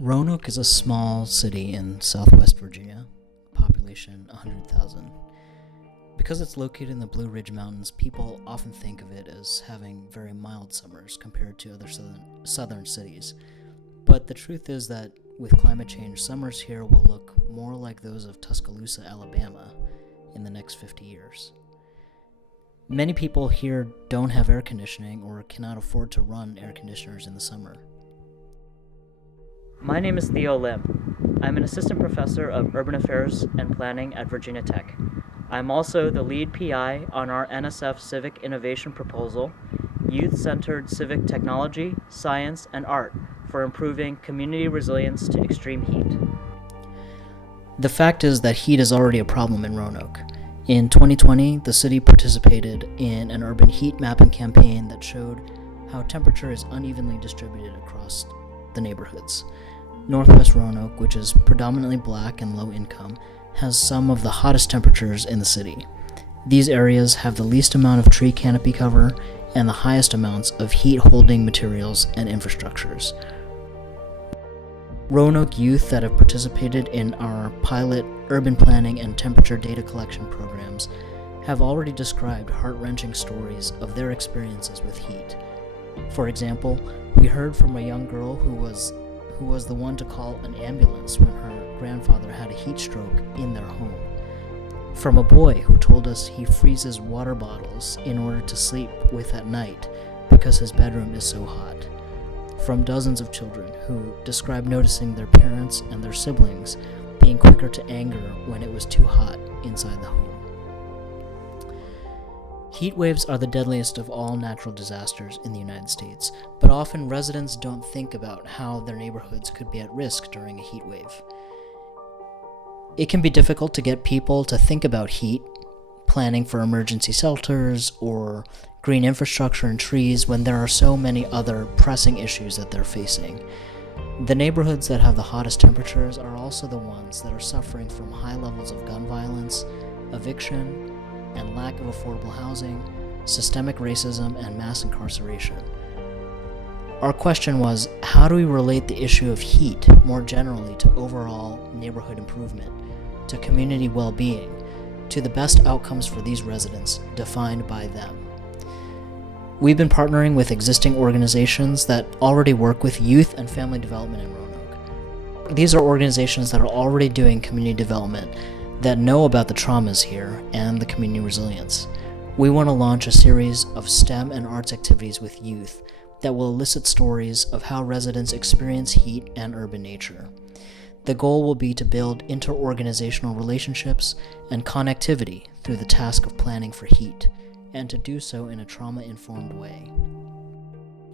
Roanoke is a small city in southwest Virginia, population 100,000. Because it's located in the Blue Ridge Mountains, people often think of it as having very mild summers compared to other southern cities. But the truth is that with climate change, summers here will look more like those of Tuscaloosa, Alabama in the next 50 years. Many people here don't have air conditioning or cannot afford to run air conditioners in the summer. My name is Theo Lim. I'm an assistant professor of urban affairs and planning at Virginia Tech. I'm also the lead PI on our NSF Civic Innovation proposal, Youth-Centered Civic Technology, Science, and Art for improving community resilience to extreme heat. The fact is that heat is already a problem in Roanoke. In 2020, the city participated in an urban heat mapping campaign that showed how temperature is unevenly distributed across the neighborhoods. Northwest Roanoke, which is predominantly black and low income, has some of the hottest temperatures in the city. These areas have the least amount of tree canopy cover and the highest amounts of heat-holding materials and infrastructures. Roanoke youth that have participated in our pilot urban planning and temperature data collection programs have already described heart-wrenching stories of their experiences with heat. For example, we heard from a young girl who was the one to call an ambulance when her grandfather had a heat stroke in their home. From a boy who told us he freezes water bottles in order to sleep with at night because his bedroom is so hot. From dozens of children who described noticing their parents and their siblings being quicker to anger when it was too hot inside the home. Heat waves are the deadliest of all natural disasters in the United States, but often residents don't think about how their neighborhoods could be at risk during a heat wave. It can be difficult to get people to think about heat, planning for emergency shelters, or green infrastructure and trees when there are so many other pressing issues that they're facing. The neighborhoods that have the hottest temperatures are also the ones that are suffering from high levels of gun violence, eviction, and lack of affordable housing, systemic racism, and mass incarceration. Our question was, how do we relate the issue of heat more generally to overall neighborhood improvement, to community well-being, to the best outcomes for these residents defined by them? We've been partnering with existing organizations that already work with youth and family development in Roanoke. These are organizations that are already doing community development, that know about the traumas here and the community resilience. We want to launch a series of STEM and arts activities with youth that will elicit stories of how residents experience heat and urban nature. The goal will be to build interorganizational relationships and connectivity through the task of planning for heat, and to do so in a trauma-informed way.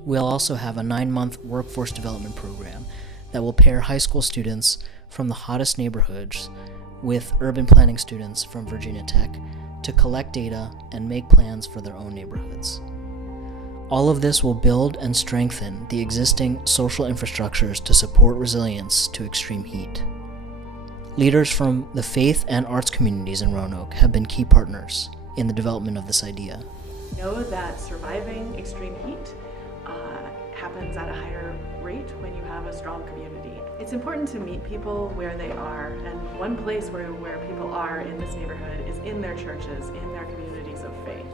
We'll also have a 9-month workforce development program that will pair high school students from the hottest neighborhoods with urban planning students from Virginia Tech to collect data and make plans for their own neighborhoods. All of this will build and strengthen the existing social infrastructures to support resilience to extreme heat. Leaders from the faith and arts communities in Roanoke have been key partners in the development of this idea. Know that surviving extreme heat happens at a higher rate when you have a strong community. It's important to meet people where they are, and one place where people are in this neighborhood is in their churches, in their communities of faith.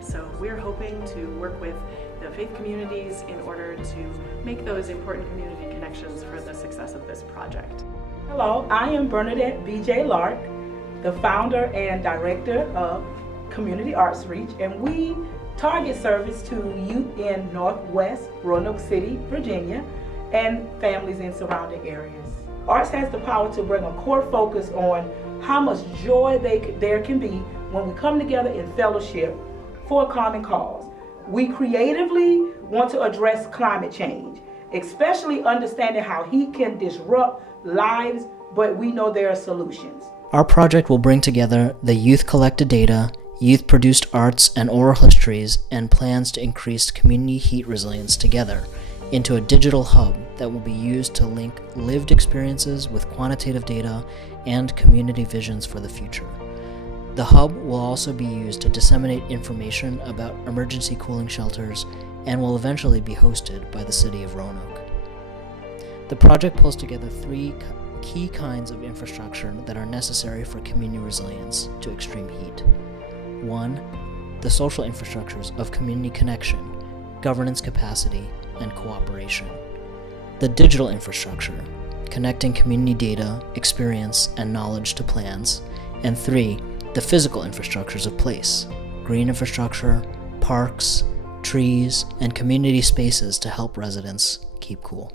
So we're hoping to work with the faith communities in order to make those important community connections for the success of this project. Hello, I am Bernadette B.J. Lark, the founder and director of Community Arts Reach, and we target service to youth in Northwest Roanoke City, Virginia, and families in surrounding areas. Arts has the power to bring a core focus on how much joy there can be when we come together in fellowship for a common cause. We creatively want to address climate change, especially understanding how heat can disrupt lives, but we know there are solutions. Our project will bring together the youth-collected data, youth-produced arts and oral histories, and plans to increase community heat resilience together into a digital hub that will be used to link lived experiences with quantitative data and community visions for the future. The hub will also be used to disseminate information about emergency cooling shelters and will eventually be hosted by the city of Roanoke. The project pulls together three key kinds of infrastructure that are necessary for community resilience to extreme heat. 1. The social infrastructures of community connection, governance capacity, and cooperation. The digital infrastructure, connecting community data, experience, and knowledge to plans. And 3. The physical infrastructures of place, green infrastructure, parks, trees, and community spaces to help residents keep cool.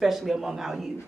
Especially among our youth.